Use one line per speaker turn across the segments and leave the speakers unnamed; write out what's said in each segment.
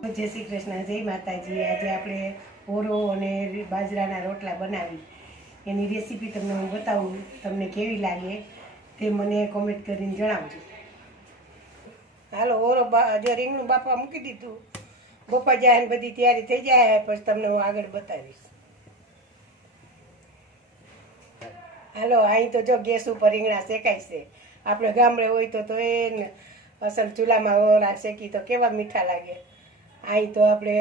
જય શ્રી કૃષ્ણ, જય માતાજી. આજે આપણે ઓરો અને બાજરાના રોટલા બનાવી. એની રેસીપી તમને હું બતાવું, તમને કેવી લાગે તે મને કોમેન્ટ કરીને જણાવજો. હાલો ઓરો જો રીંગણું બાપા મૂકી દીધું બપા જાય ને બધી તૈયારી થઈ જાય, પછી તમને હું આગળ બતાવીશ. હાલો, અહીં તો જો ગેસ ઉપર રીંગણા શેકાય છે. આપણે ગામડે હોય તો તો એ અસલ ચૂલામાં ઓરા શેકી તો કેવા મીઠા લાગે. અહીં તો આપણે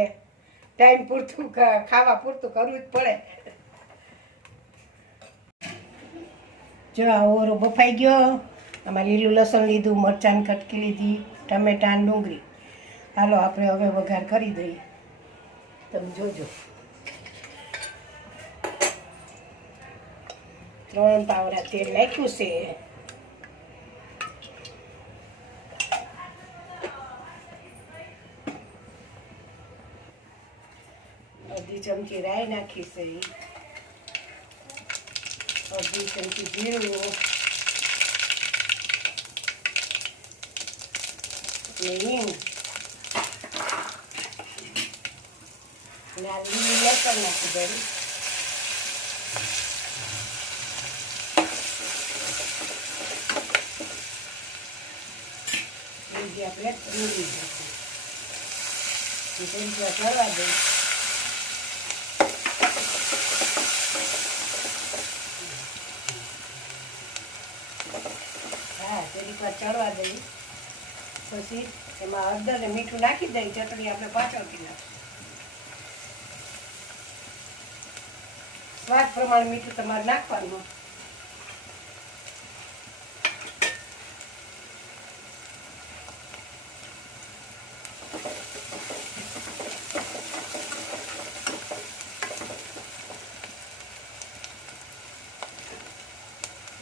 ટાઈમ પૂરતું ખાવા પૂરતું કરવું જ પડે. જો આ ઓરો બફાઈ ગયો. આમાં લીલું લસણ લીધું, મરચાંની કટકી લીધી ટમેટાની ડુંગળી. હાલો, આપણે હવે વઘાર કરી દઈએ. તમે જોજો. ત્રણ પાવડા તેલ નાખ્યું છે. અડધી ચમચી રાઈ નાખીશ અડધી ચમચી જીરું હિંગ લીલી લસણ નાખી દઉં આપણે થોડીક વાર કરવા દઈએ હા ચડવા દઈ પછી એમાં હળદર ને મીઠું નાખી દઈ ચટણી આપણે પાછળથી નાખીએ. સ્વાદ પ્રમાણે મીઠું તમારે નાખવાનું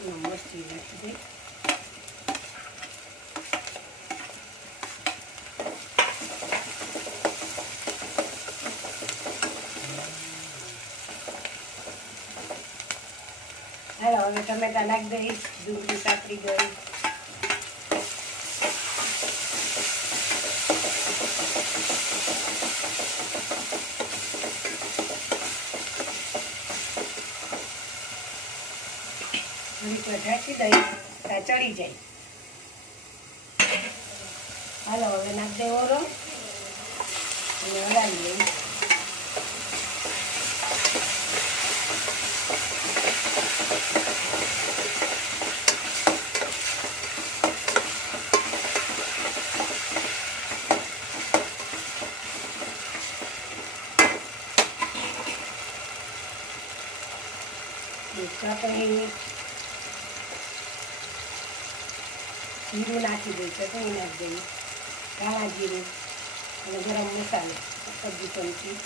એમાં મરચી નાખી દઈ હાલો હવે ટમેટા નાખી દઈશ ડુંગળી સાતરી ગઈ થોડીક વાર ઢાંકી દઈ ત્યાં ચડી જાય હાલો હવે નાખ દે ઓરો અને હલાવી લઈ પણ જીરું નાખી દઈ ચટણી નાખી દઈ કાળા જીરું અને ગરમ મસાલો, સબ્જી ચમચી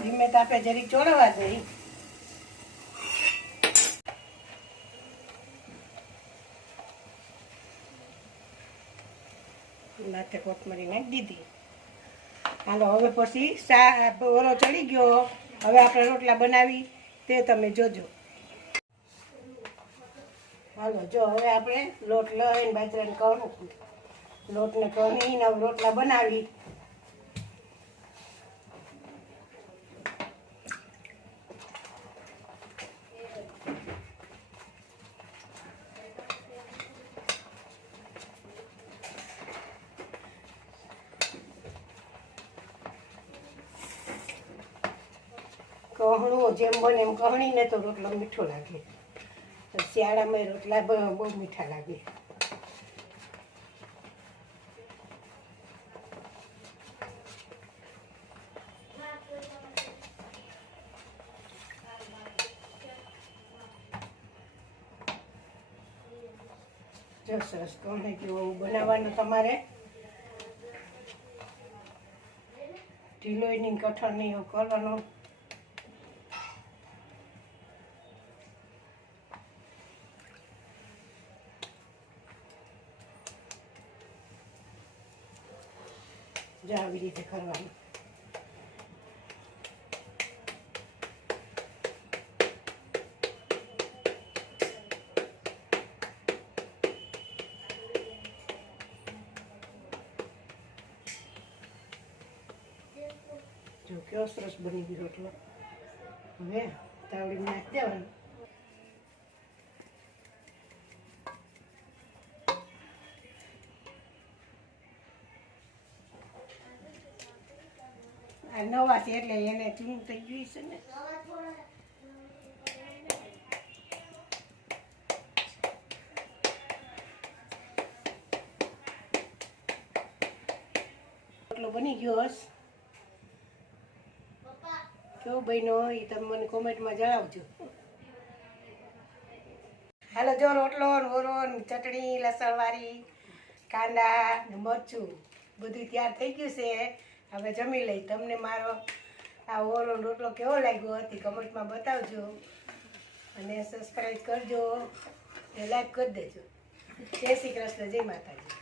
ધીમે તાપે જરીક ચોળવા દઈ માથે કોથમરી નાખી દીધી. હાલો, હવે પછી સા ઓરો ચડી ગયો. હવે આપણે રોટલા બનાવી, તે તમે જોજો. હાલો, જો, હવે આપણે લોટ લઈને બાજરાને કરું લોટને કહીને રોટલા બનાવી. કહણું જેમ બને એમ કહણીને તો રોટલો મીઠો લાગે. શિયાળામાં રોટલા બહુ મીઠા લાગે. જો સરસ કહે કેવું બનાવવાનું તમારે. ઢીલોઈની કઠણની કરવાનું. જો આવી રીતે કરવાનું. જો કેવો સરસ બની ગયો રોટલો હવે તાવડી નાખી દેવાનું. નવા છે એટલે એને ચૂન થઈ ગયું છે ને. બની ગયો હશે કેવો બન્યો એ તમે મને કોમેન્ટમાં જણાવજો. હાલો, જો રોટલો વોરોન ચટણી, લસણવાળી, કાંદા મરચું બધું તૈયાર થઈ ગયું છે. હવે જમી લઈ. તમને મારો આ ઓરો રોટલો કેવો લાગ્યો હતી કમેન્ટમાં બતાવજો અને સબસ્ક્રાઈબ કરજો લાઈક કરી દેજો. જય શ્રી કૃષ્ણ, જય માતાજી.